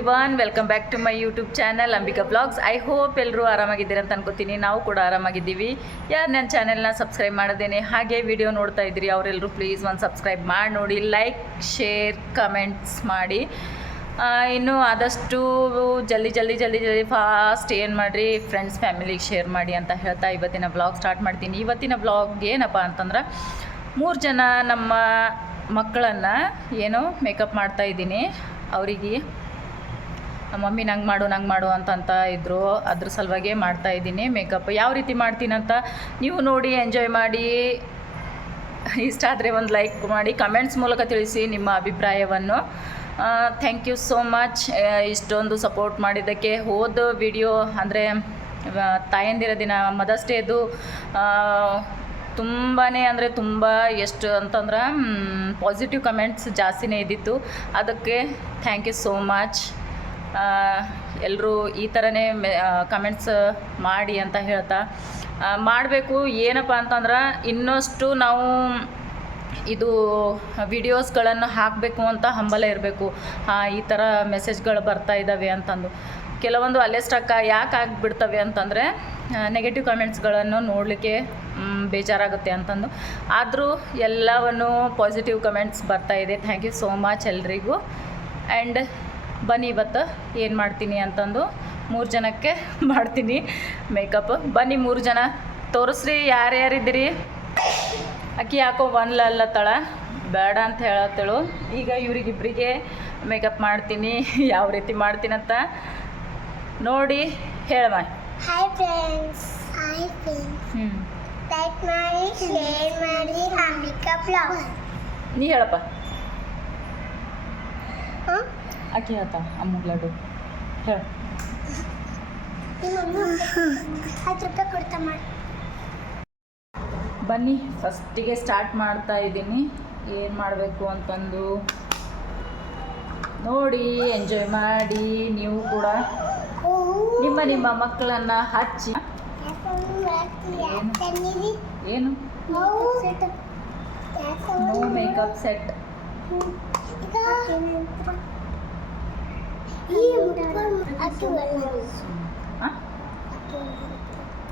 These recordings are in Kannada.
Everyone, welcome back to my YouTube channel Ambika blogs. I hope ಎಲ್ಲರೂ ಆರಾಮಾಗಿದ್ದೀರಿ ಅಂತ ಅನ್ಕೋತೀನಿ. ನಾವು ಕೂಡ ಆರಾಮಾಗಿದ್ದೀವಿ. ಯಾರು ನನ್ನ ಚಾನೆಲ್ನ ಸಬ್ಸ್ಕ್ರೈಬ್ ಮಾಡಿದ್ದೇನೆ ಹಾಗೆ ವಿಡಿಯೋ ನೋಡ್ತಾ ಇದ್ದೀರಿ ಅವರೆಲ್ಲರೂ ಪ್ಲೀಸ್ ಒಂದು ಸಬ್ಸ್ಕ್ರೈಬ್ ಮಾಡಿ ನೋಡಿ, ಲೈಕ್ ಶೇರ್ ಕಮೆಂಟ್ಸ್ ಮಾಡಿ. ಇನ್ನು ಆದಷ್ಟು ಜಲ್ದಿ ಫಾಸ್ಟ್ ಏನು ಮಾಡಿರಿ ಫ್ರೆಂಡ್ಸ್ ಫ್ಯಾಮಿಲಿಗೆ ಶೇರ್ ಮಾಡಿ ಅಂತ ಹೇಳ್ತಾ ಇವತ್ತಿನ ಬ್ಲಾಗ್ ಸ್ಟಾರ್ಟ್ ಮಾಡ್ತೀನಿ. ಇವತ್ತಿನ ಬ್ಲಾಗ್ ಏನಪ್ಪ ಅಂತಂದ್ರೆ 3 ಜನ ನಮ್ಮ ಮಕ್ಕಳನ್ನು ಏನೋ ಮೇಕಪ್ ಮಾಡ್ತಾ ಇದ್ದೀನಿ. ಅವರಿಗೆ ಮಮ್ಮಿ ನಂಗೆ ಮಾಡು ಅಂತ ಇದ್ದರು. ಅದ್ರ ಸಲುವಾಗಿ ಮಾಡ್ತಾಯಿದ್ದೀನಿ ಮೇಕಪ್. ಯಾವ ರೀತಿ ಮಾಡ್ತೀನಂತ ನೀವು ನೋಡಿ ಎಂಜಾಯ್ ಮಾಡಿ. ಇಷ್ಟ ಆದರೆ ಒಂದು ಲೈಕ್ ಮಾಡಿ, ಕಮೆಂಟ್ಸ್ ಮೂಲಕ ತಿಳಿಸಿ ನಿಮ್ಮ ಅಭಿಪ್ರಾಯವನ್ನು. ಥ್ಯಾಂಕ್ ಯು ಸೋ ಮಚ್ ಇಷ್ಟೊಂದು ಸಪೋರ್ಟ್ ಮಾಡಿದ್ದಕ್ಕೆ. ಹೋದ ವಿಡಿಯೋ ಅಂದರೆ ತಾಯಂದಿರ ದಿನ ಮದರ್ಸ್ ಡೇದು ತುಂಬಾ ಅಂದರೆ ತುಂಬ ಎಷ್ಟು ಅಂತಂದ್ರೆ ಪಾಸಿಟಿವ್ ಕಮೆಂಟ್ಸ್ ಜಾಸ್ತಿನೇ ಇದ್ದಿತ್ತು. ಅದಕ್ಕೆ ಥ್ಯಾಂಕ್ ಯು ಸೋ ಮಚ್. ಎಲ್ಲರೂ ಈ ಥರನೇ ಕಮೆಂಟ್ಸ್ ಮಾಡಿ ಅಂತ ಹೇಳ್ತಾ ಮಾಡಬೇಕು. ಏನಪ್ಪ ಅಂತಂದ್ರೆ ಇನ್ನಷ್ಟು ನಾವು ಇದು ವಿಡಿಯೋಸ್ಗಳನ್ನು ಹಾಕಬೇಕು ಅಂತ ಹಂಬಲ ಇರಬೇಕು. ಈ ಥರ ಮೆಸೇಜ್ಗಳು ಬರ್ತಾ ಇದ್ದಾವೆ ಅಂತಂದು ಕೆಲವೊಂದು ಅಲ್ಲೇ ಸ್ಟಕ್ ಯಾಕೆ ಆಗಿಬಿಡ್ತವೆ ಅಂತಂದರೆ ನೆಗೆಟಿವ್ ಕಮೆಂಟ್ಸ್ಗಳನ್ನು ನೋಡಲಿಕ್ಕೆ ಬೇಜಾರಾಗುತ್ತೆ ಅಂತಂದು. ಆದರೂ ಎಲ್ಲವನ್ನು ಪಾಸಿಟಿವ್ ಕಮೆಂಟ್ಸ್ ಬರ್ತಾಯಿದೆ. ಥ್ಯಾಂಕ್ ಯು ಸೋ ಮಚ್ ಎಲ್ರಿಗೂ. ಆ್ಯಂಡ್ ಬನ್ನಿ ಇವತ್ತು ಏನು ಮಾಡ್ತೀನಿ ಅಂತಂದು 3 ಜನಕ್ಕೆ ಮಾಡ್ತೀನಿ ಮೇಕಪ್. ಬನ್ನಿ 3 ಜನ ತೋರಿಸ್ರಿ ಯಾರ್ಯಾರಿದ್ದೀರಿ. ಅಕ್ಕಿ ಯಾಕೋ ಅಲ್ಲತ್ತಳ ಬೇಡ ಅಂತ ಹೇಳತ್ತೇಳು. ಈಗ ಇವರಿಗಿಬ್ಬರಿಗೆ ಮೇಕಪ್ ಮಾಡ್ತೀನಿ. ಯಾವ ರೀತಿ ಮಾಡ್ತೀನಂತ ನೋಡಿ ಹೇಳಮ್ಮ. Hi friends. ಲೈಕ್ ಮಾಡಿ, ಶೇರ್ ಮಾಡಿ, ಅಂಬಿಕಾ ಬ್ಲಾಗ್ಸ್. ನೀ ಹೇಳಪ್ಪ. ಅಕ್ಕಿ ಹೇಳ್ತಾ ಅಮ್ಮಗ ಲಡ್ಡು ಹೇಳು. ನಿಮ್ಮ 10 ರೂಪಾಯಿ ಕೊಡ್ತಾ ಮಾಡಿ. ಬನ್ನಿ ಫಸ್ಟಿಗೆ ಸ್ಟಾರ್ಟ್ ಮಾಡ್ತಾ ಇದ್ದೀನಿ. ಏನು ಮಾಡಬೇಕು ಅಂತಂದು ನೋಡಿ ಎಂಜಾಯ್ ಮಾಡಿ. ನೀವು ಕೂಡ ನಿಮ್ಮ ಮಕ್ಕಳನ್ನು ಹಚ್ಚಿ. ಏನು ನೋ ಮೇಕಪ್ ಸೆಟ್.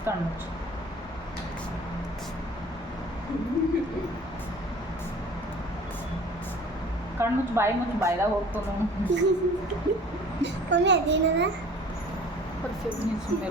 ಕಣ್ಮುಚ್ಚು. ಕಣ್ಮುಚ್ಚು ಬಾಯಿ ಮುಚ್ಚು ಬಾಯ್ದಾಗ ಹೋಗ್ತಾನು. ಅದೇನದ ಪರ್ಫೆಕ್ಟ್. ನೀವು ಸುಮ್ಮನೆ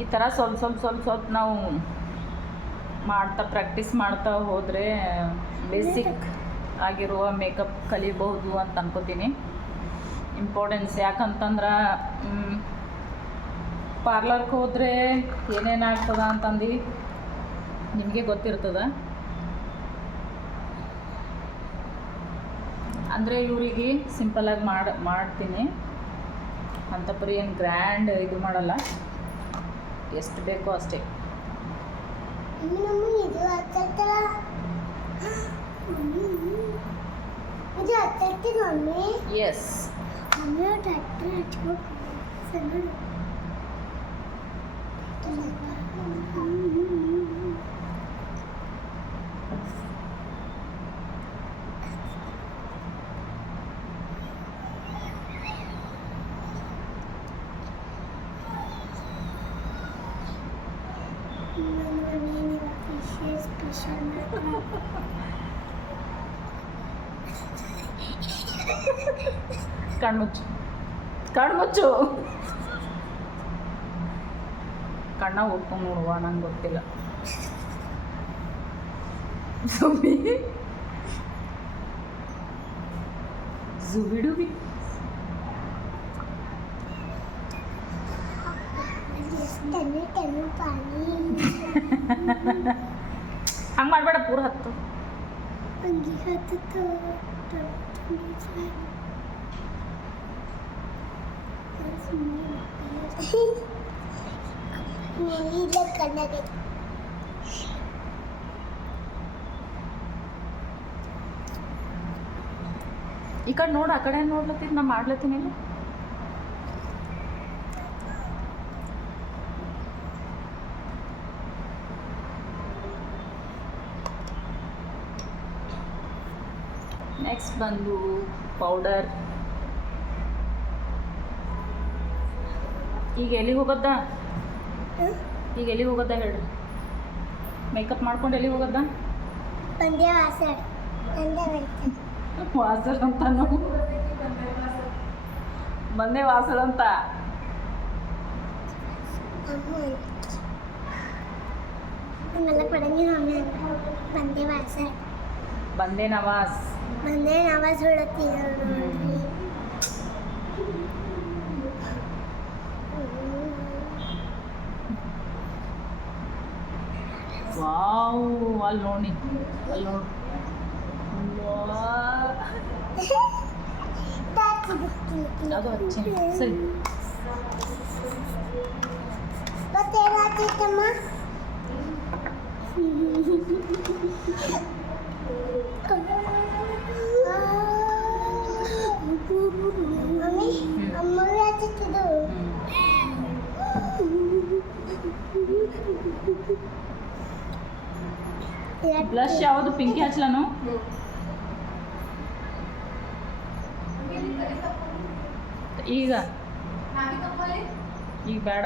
ಈ ಥರ ಸ್ವಲ್ಪ ನಾವು ಪ್ರಾಕ್ಟೀಸ್ ಮಾಡ್ತಾ ಹೋದರೆ ಬೇಸಿಕ್ ಆಗಿರುವ ಮೇಕಪ್ ಕಲಿಬಹುದು ಅಂತ ಅನ್ಕೋತೀನಿ. ಇಂಪಾರ್ಟೆನ್ಸ್ ಯಾಕಂತಂದ್ರೆ ಪಾರ್ಲರ್ಗೆ ಹೋದರೆ ಏನೇನು ಆಗ್ತದ ಅಂತಂದು ನಿಮಗೆ ಗೊತ್ತಿರ್ತದೆ. ಅಂದರೆ ಇವರಿಗೆ ಸಿಂಪಲಾಗಿ ಮಾಡ್ತೀನಿ ಅಂತ ಪರಿ ಏನು ಗ್ರ್ಯಾಂಡ್ ಇದು ಮಾಡಲ್ಲ, ಎಷ್ಟು ಬೇಕೋ ಅಷ್ಟೇ. ಎಸ್ ಕಣ್ಮುಚ್ಚು ಕಣ್ಣ ಹೋಗ್ಕೊಂಡು ನೋಡುವ. ನಂಗೆ ಗೊತ್ತಿಲ್ಲ. ಜುಬಿಡುಬಿ ಹಂಗೆ ಮಾಡಬೇಡ. ಪೂರ ಹತ್ತು ಈ ಕಡೆ ನೋಡು, ಆ ಕಡೆ ನೋಡ್ಲತ್ತೀನಿ, ನಾ ಮಾಡ್ಲತ್ತೀನಿ ಇಲ್ಲ. ನೆಕ್ಸ್ಟ್ ಬಂದು ಪೌಡರ್. ಈಗ ಎಲ್ಲಿಗೆ ಹೋಗೋದ? ಈಗ ಎಲ್ಲಿಗೆ ಹೋಗೋದ ಹೇಳ್ರಿ? ಮೇಕಪ್ ಮಾಡ್ಕೊಂಡು ಎಲ್ಲಿಗೆ ಹೋಗೋದ? ಒಂದೇ ವಾಸಡ್ ಒಂದೇ ಬರ್ತದೆ. ವಾಸಳ ಅಂತಾನು, ಬಂದೇ ವಾಸಳ ಅಂತ. ನಮ್ಮೆಲ್ಲ ಪಡಂಗಿ ಮಮ್ಮಿ ಬಂದೇ ವಾಸಡ್ ಬಂದೇ ನವಾಸ್. ಬಂದೇ ನವಾಜ್ ಹೊಡತ್ತೀವಿ ನೋಡ್ರಿ. ವಾವ್, ಅಲ್ಲಿ ನೋಡಿ, ಅಲ್ಲಿ ನೋಡು. ಅದು ಹಚ್ಚಿ ಸರಿ. ಮತ್ತೇನಾಗ್ತಿತ್ತಮ್ಮ? ಮಮ್ಮಿ ಅಮ್ಮಗೆ ಹಚ್ಚಿದ್ದು. ಬ್ಲಷ್ ಯಾವುದು? ಪಿಂಕಿ ಹಚ್ಚಲನು? ಈಗ ಈಗ ಬೇಡ.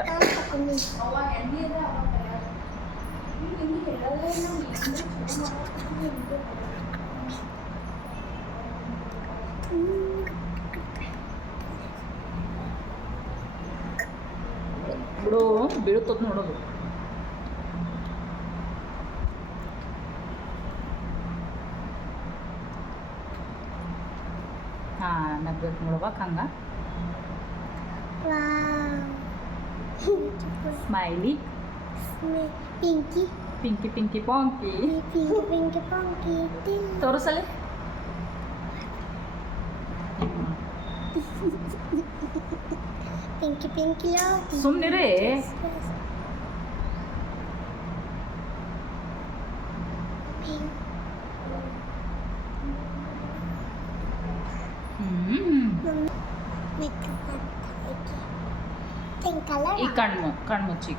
ಬಿಡು, ಬೀಳುತ್ತದ ನೋಡೋದು. ಹಾಂ, ನಗ್ಬೇಕು ನೋಡ್ಬೇಕು ಹಂಗೆ. ಸ್ಮೈಲಿ ಪಿಂಕಿ ಪಿಂಕಿ ಪಿಂಕಿ ಪಾಂಕಿ. ಪಿಂಕಿ ಪಿಂಕಿ ಪಾಂಕಿ ತೋರಿಸಲಿ. ಪಿಂಕಿ ಪಿಂಕಿ ಸುಮ್ಮನಿರಿ. ಈ ಕಣ್ಮುಚ್ಚಿ.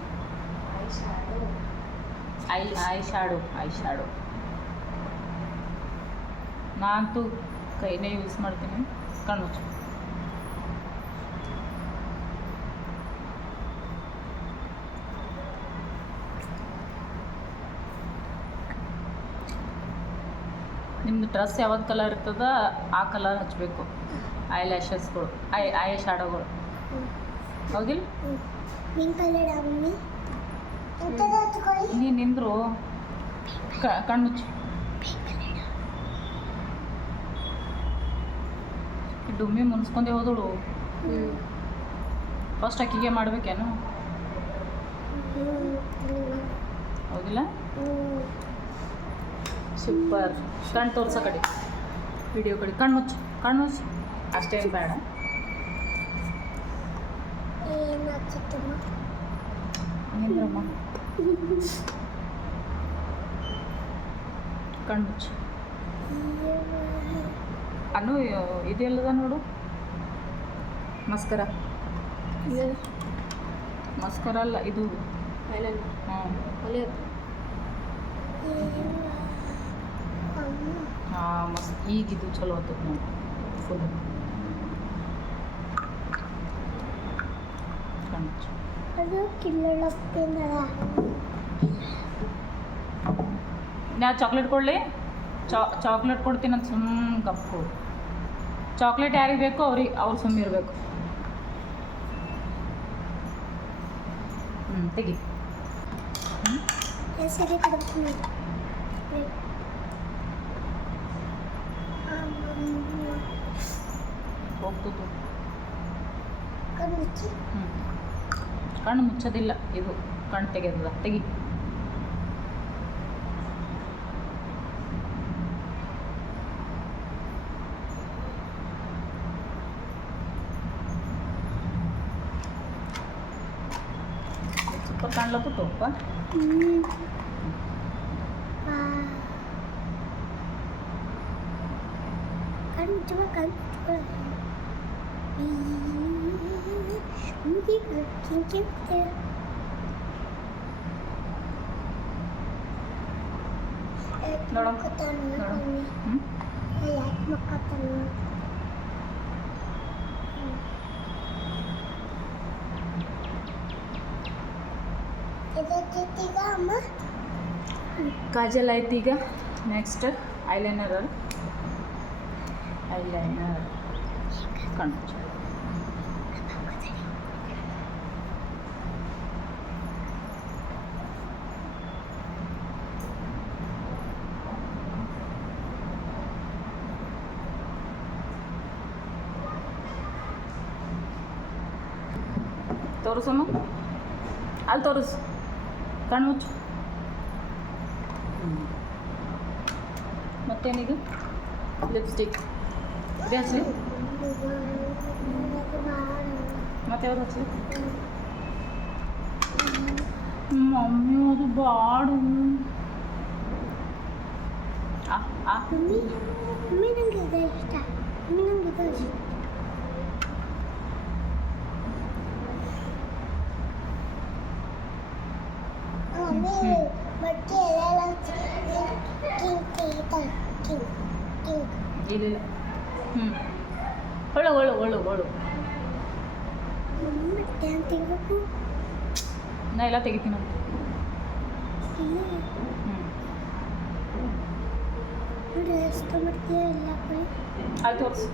Eyeshadow. ನಾನಂತೂ ಕೈನೇ ಯೂಸ್ ಮಾಡ್ತೀನಿ. ಕಣ್ಮುಚ್ಚಿ. ನಿಮ್ದು ಡ್ರೆಸ್ ಯಾವ್ದು ಕಲರ್ ಇರ್ತದ ಆ ಕಲರ್ ಹಚ್ಚಬೇಕು. ಐ ಲ್ಯಾಶಸ್ಗಳು, ಐ ಶ್ಯಾಡೋಗಳು. ಹೌದಿಲ್ಲ? ನೀನು ನಿಂದ್ರು. ಕಣ್ಮುಚ್ಚಿ. ಡುಮ್ಮಿ ಮುನ್ಸ್ಕೊಂಡೆ ಹೋದಳು. ಫಸ್ಟ್ ಅಕ್ಕಿಗೆ ಮಾಡ್ಬೇಕೇನು? ಹೌದಿಲ್ಲ? ಸೂಪರ್. ಕಣ್ಣು ತೋರ್ಸೋ ಕಡೆ, ವಿಡಿಯೋ ಕಡೆ. ಕಣ್ಮುಚ್ಚು ಅಷ್ಟೇನು ಬೇಡ. ನಿಂದ್ರಮ್ಮ. ಕಣ್ಮುಚ್ಚು. ಅನ್ನು ಇದೆಲ್ಲದ ನೋಡು. ಮಸ್ಕರ ಅಲ್ಲ ಇದು. ಹಾಂ ಮಸ್ತ್. ಈಗಿದು ಚಲೋ ಆಗ್ತದೆ ನೋಡಿ ಫುಲ್. ಕಣ್ಮುಚ್ಚು. ಅದು ಕಿಲ್ಲೊಳಗ್ತೀನಲ್ಲ. ನಾ ಚಾಕ್ಲೇಟ್ ಕೊಡಲಿ? ಚಾಕ್ಲೇಟ್ ಕೊಡ್ತೀನಿ ಅಂತ ಸುಮ್ಮನೆ ಕಪ್ಪು. ಚಾಕ್ಲೇಟ್ ಯಾರಿಗೆ ಬೇಕೋ ಅವ್ರು ಸುಮ್ಮನೆ ಇರಬೇಕು. ತೆಗಿ. ಸರಿ ಕೊಡ್ತೀನಿ. ಹೋಗ್ತದೆ. ಕಣ್ಮುಚ್ಚಿ. ಕಣ್ಣು ಮುಚ್ಚೋದಿಲ್ಲ ಇದು. ಕಣ್ಣು ತೆಗೆದ ತೆಗಿ. ಸೂಪರ್ ಕಾಣ್ಲತ್ತಪ್ಪ. ಕಣ್ಮುಚ್ಚಿ. ನೋಡು. ಹ್ಞೂ ಅಮ್ಮ ಕಾಜಲ್ ಆಯ್ತು. ಈಗ ನೆಕ್ಸ್ಟ್ ಐಲೈನರ್ ಕಣ್ಣು ತೋರಿಸಮ್ಮ, ಅಲ್ಲಿ ತೋರಿಸು, ಕಣ್ಣು ಮುಚ್ಚು. ಮತ್ತೇನಿದು ಲಿಪ್ಸ್ಟಿಕ್ ಇದೆ ಹಚ್ಚಲಿ. ಮತ್ತೆ ಯಾವ್ದು ಹಚ್ಚಲಿ? ಮಮ್ಮಿ ಅದು ಬಾಡು. ಮಮ್ಮಿ ನಂಗೆ ಇದೆ ಇಷ್ಟ. ಮಮ್ಮಿ ನಂಗೆ ಇದು ಇಷ್ಟ. ಮಮ್ಮಿ ಬಟ್ಟೆ ಎಲ್ಲ ಇಲ್ಲ. ಒಳ್ಳು ಒಳ್ಳು ಒಳ್ಳು ಒಳ್ಳು. ಬಟ್ಟೆ ಅಂತ ತೆಗಿಬೇಕು. ನಾ ಎಲ್ಲ ತೆಗಿತೀನಿ. ನೋಡಿ ಎಷ್ಟು ಮಾಡ್ತೀಯ ಎಲ್ಲ ಕಡೆ. ಅಲ್ಲಿ ತೋರಿಸು.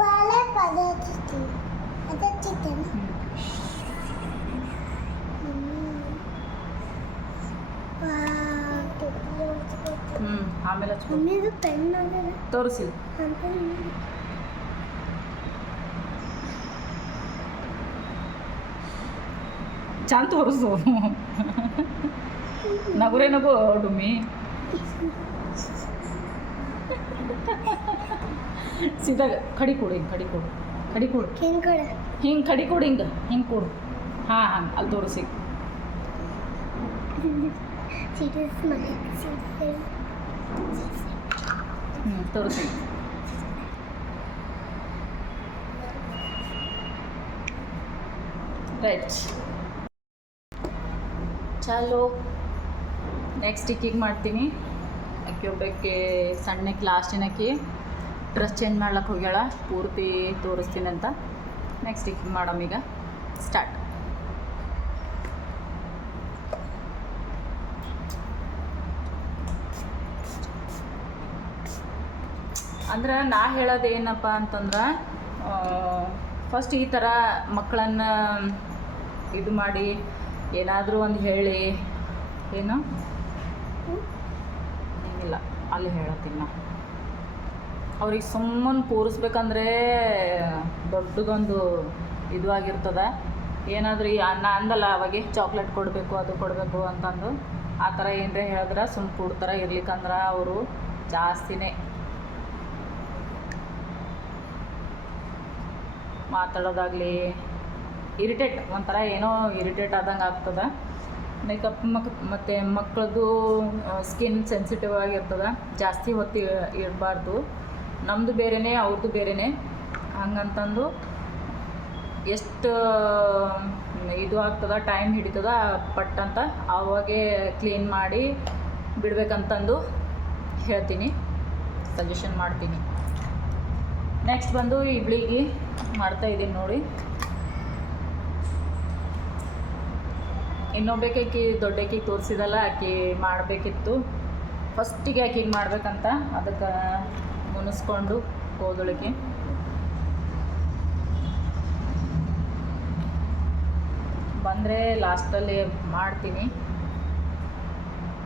ಪಾಲೆ ಪದೇ ಹಚ್ಚಿರ್ತೀನಿ. ಅದು ಹಚ್ಚಿತ್ತೇನೆ. ಆಮೇಲೆ ಹಚ್ಕೊ. ಮಮ್ಮಿದು ಪೆನ್ ಆಗಲ್ಲ ತೋರಿಸಿ. ಅಂತ ಚಂದ ತೋರಿಸು. ನಗುರೇ ನಗು ಡುಮ್ಮಿ. ಸೀದಾ ಕಡಿ ಕೊಡು, ಹಿಂಗೆ ಕಡಿ ಕೊಡು, ಕಡಿ ಕೊಡು, ಹೆಂಗೆ ಕಡೆ ಹಿಂಗೆ ಕಡಿ ಕೊಡು, ಹಿಂಗೆ ಹಿಂಗೆ ಕೊಡು. ಹಾಂ ಹಾಂ ಅಲ್ಲಿ ತೋರಿಸಿ. ತೋರಿಸಿ. ರೈಟ್, ಚಾಲೋ. ನೆಕ್ಸ್ಟ್ ಇಕ್ಕಿಗೆ ಮಾಡ್ತೀನಿ. ಅಕ್ಕಿ ಒಬ್ಬಕ್ಕೆ ಸಣ್ಣಕ್ಕೆ ಲಾಸ್ಟಿನಕ್ಕಿ ಡ್ರೆಸ್ ಚೇಂಜ್ ಮಾಡ್ಲಿಕ್ಕೆ ಹೋಗ್ಯಾಳ. ಪೂರ್ತಿ ತೋರಿಸ್ತೀನಿ ಅಂತ. ನೆಕ್ಸ್ಟ್ ಇಕ್ಕಿಗೆ ಮಾಡಮ್ಮ. ಈಗ ಸ್ಟಾರ್ಟ್. ಅಂದ್ರೆ ನಾ ಹೇಳೋದು ಏನಪ್ಪ ಅಂತಂದ್ರೆ, ಫಸ್ಟ್ ಈ ಥರ ಮಕ್ಕಳನ್ನು ಇದು ಮಾಡಿ ಏನಾದರೂ ಒಂದು ಹೇಳಿ ಏನು ಇಲ್ಲ ಅಲ್ಲಿ ಹೇಳತ್ತೀನಿ ನಾ. ಅವ್ರಿಗೆ ಸುಮ್ಮನೆ ಕೂರಿಸ್ಬೇಕಂದ್ರೆ ದೊಡ್ಡದೊಂದು ಇದು ಆಗಿರ್ತದೆ. ಏನಾದರೂ ಈ ಅನ್ನ ಅಂದಲ್ಲ ಅವಾಗೆ ಚಾಕ್ಲೇಟ್ ಕೊಡಬೇಕು ಅದು ಕೊಡಬೇಕು ಅಂತಂದು ಆ ಥರ ಏನರೇ ಹೇಳಿದ್ರೆ ಸುಮ್ಮನೆ ಕೊಡ್ತಾರೆ. ಇರ್ಲಿಕ್ಕಂದ್ರೆ ಅವರು ಜಾಸ್ತಿನೇ ಮಾತಾಡೋದಾಗಲಿ ಇರಿಟೇಟ್, ಒಂಥರ ಏನೋ ಇರಿಟೇಟ್ ಆದಂಗೆ ಆಗ್ತದೆ. ಮೇಕಪ್ ಮತ್ತು ಮಕ್ಕಳದ್ದು ಸ್ಕಿನ್ ಸೆನ್ಸಿಟಿವ್ ಆಗಿರ್ತದೆ. ಜಾಸ್ತಿ ಹೊತ್ತು ಇಡಬಾರ್ದು. ನಮ್ಮದು ಬೇರೆಯೇ ಅವ್ರದ್ದು ಬೇರೆಯೇ. ಹಂಗಂತಂದು ಎಷ್ಟು ಇದು ಆಗ್ತದೆ, ಟೈಮ್ ಹಿಡಿತದ ಪಟ್ ಅಂತ ಅವಾಗೇ ಕ್ಲೀನ್ ಮಾಡಿ ಬಿಡ್ಬೇಕಂತಂದು ಹೇಳ್ತೀನಿ, ಸಜೆಷನ್ ಮಾಡ್ತೀನಿ. ನೆಕ್ಸ್ಟ್ ಬಂದು ಇಡ್ಲಿಗೆ ಮಾಡ್ತಾಯಿದ್ದೀನಿ ನೋಡಿ. ಇನ್ನೊಬ್ಬಾಕಿ ದೊಡ್ಡಕಿ ತೋರಿಸಿದಲ್ಲ, ಆಕಿ ಮಾಡಬೇಕಿತ್ತು. ಫಸ್ಟಿಗೆ ಆಕಿಗೆ ಮಾಡ್ಬೇಕಂತ ಅದಕ್ಕೆ ಮುನಿಸ್ಕೊಂಡು ಹೋದೊಳಗೆ ಬಂದರೆ ಲಾಸ್ಟಲ್ಲಿ ಮಾಡ್ತೀನಿ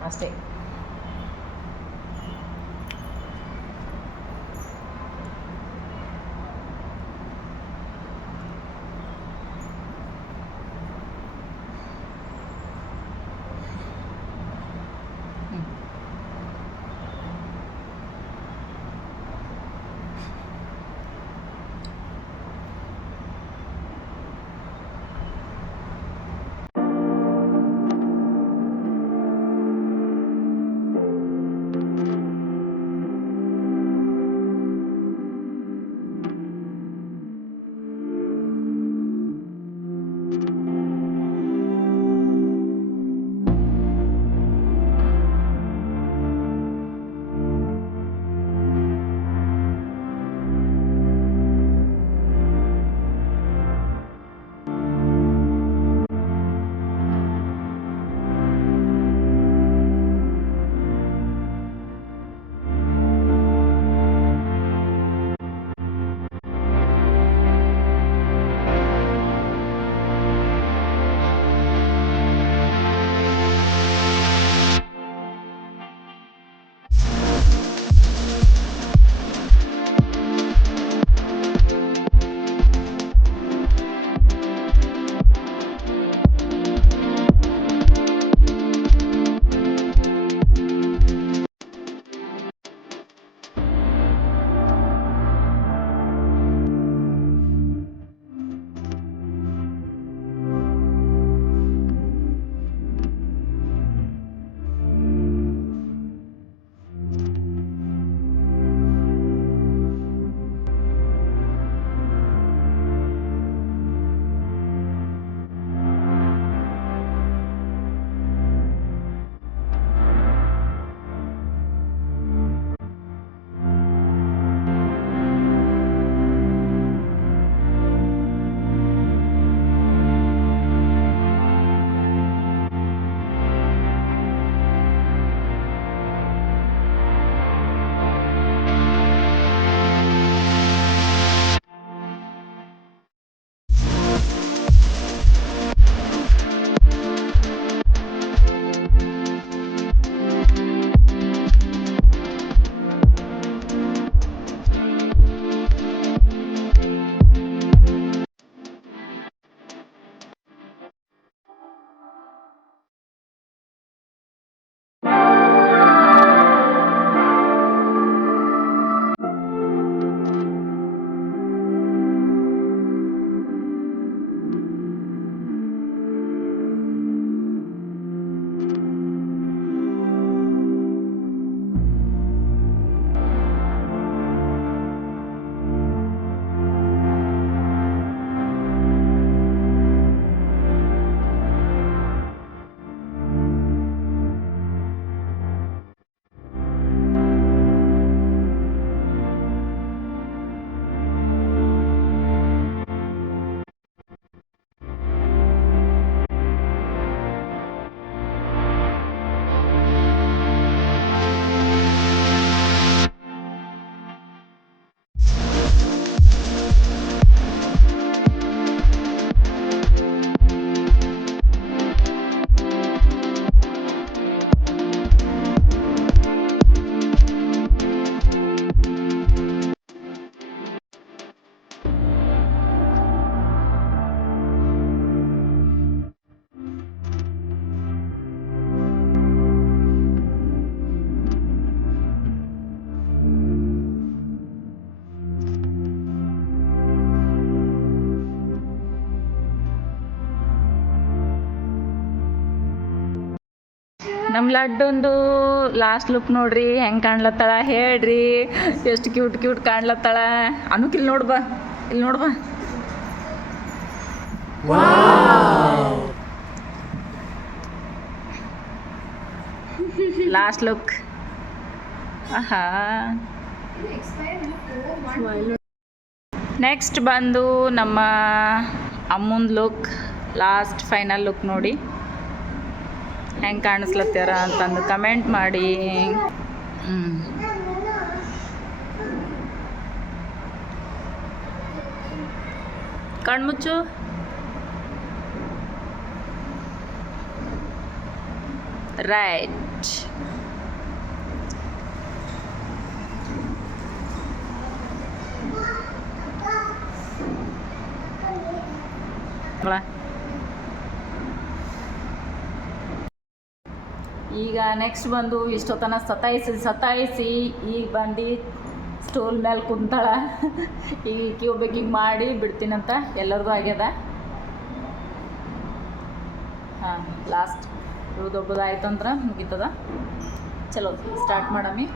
ಅಷ್ಟೇ. ನಮ್ಮ ಲಡ್ಡೊಂದು ಲಾಸ್ಟ್ ಲುಕ್ ನೋಡ್ರಿ ಹೆಂಗೆ ಕಾಣ್ಲತ್ತಾಳ ಹೇಳ್ರಿ ಎಷ್ಟು ಕ್ಯೂಟ್ ಕ್ಯೂಟ್ ಕಾಣ್ಲತ್ತಾಳ ಅನುಕ್ ಇಲ್ಲಿ ನೋಡ್ಬಾ ಇಲ್ಲಿ ನೋಡ್ಬಾ ಲಾಸ್ಟ್ ಲುಕ್ ಆಹಾ ನೆಕ್ಸ್ಟ್ ಬಂದು ನಮ್ಮ ಅಮ್ಮನ ಲುಕ್ ಲಾಸ್ಟ್ ಫೈನಲ್ ಲುಕ್ ನೋಡಿ ಹೆಂಗೆ ಕಾಣಿಸ್ಲತ್ಯಾರ ಅಂತಂದು ಕಮೆಂಟ್ ಮಾಡಿ ಕಣ್ಮುಚ್ಚು ರೈಟ್ ಈಗ ನೆಕ್ಸ್ಟ್ ಬಂದು ಇಷ್ಟೊತ್ತನ ಸತಾಯಿಸಿ ಈಗ ಬಂದು ಸ್ಟೂಲ್ ಮೇಲೆ ಕುಂತಾಳ ಈಗ ಕ್ಯೂ ಬೇಕಿಂಗ್ ಮಾಡಿ ಬಿಡ್ತೀನಂತ ಎಲ್ಲರದು ಆಗ್ಯದ ಹಾಂ ಲಾಸ್ಟ್ ಇವ್ರದೊಬ್ಬದು ಆಯ್ತು ಅಂದ್ರೆ ಮುಗೀತದ ಚಲೋ ಸ್ಟಾರ್ಟ್ ಮಾಡಮಿ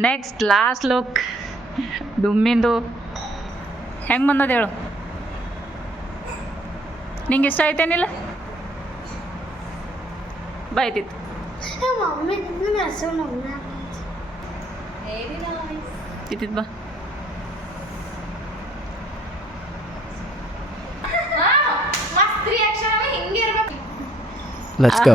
ನೆಕ್ಸ್ಟ್ ಲಾಸ್ಟ್ ಲುಕ್ ಡುಮ್ಮಿಂದು ಹೆಂಗೆ ಬಂದದ ಹೇಳು ನಿಂಗೆ ಇಷ್ಟ ಆಯ್ತೇನಿಲ್ಲ ಬಾಯ್ತಿತ್ತು ಮಮ್ಮಿ ಹಸು ಇತ್ತಿತ್ತು ಬಾ Let's go.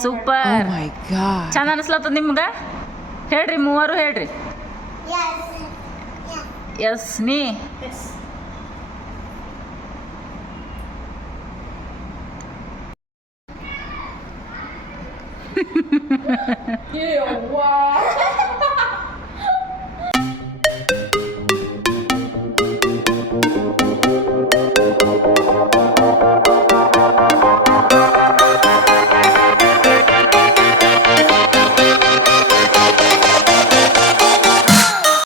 Super Oh my god. ಚಂದ ಅನಿಸ್ಲತ್ತದ ನಿಮ್ಗೆ ಹೇಳ್ರಿ ಮೂವರು ಹೇಳ್ರಿ ಎಸ್ ನೀ